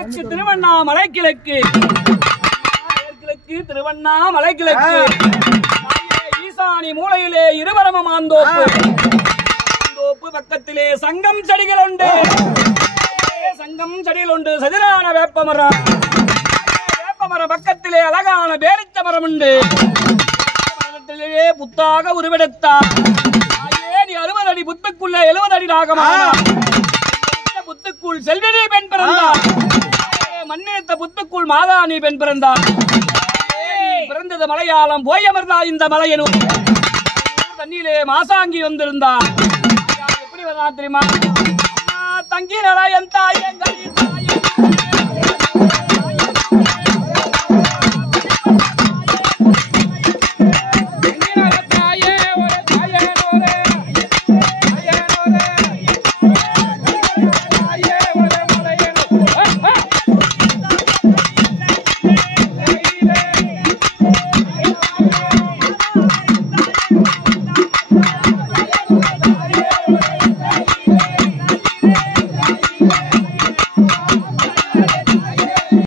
கிழக்கு திருவண்ணாமலை கிழக்கு திருவண்ணாமலை கிழக்கு ஈசானி மூலையிலே இருவரம மாந்தோப்பு பக்கத்திலே சங்கம் செடிகள் உண்டு சதிரான வேப்பமரம் பக்கத்திலே அழகான பேரிச்ச மரம் உண்டு புத்தாக உருவெடுத்தார் 60 அடி புத்துக்குள்ள 70 அடி நாகமான புத்துக்குள் செல்வனி பெண் பிறந்தார் மண்ணினத்த புத்துக்குள் மாதாணி பெண் பிறந்தார் பிறந்தது மலையாளம் போய் அமர்ந்தா இந்த மலையனும் தண்ணியிலே மாசாங்கி வந்திருந்தார் எப்படி வரா தெரியுமா தங்கி நல என் தாய்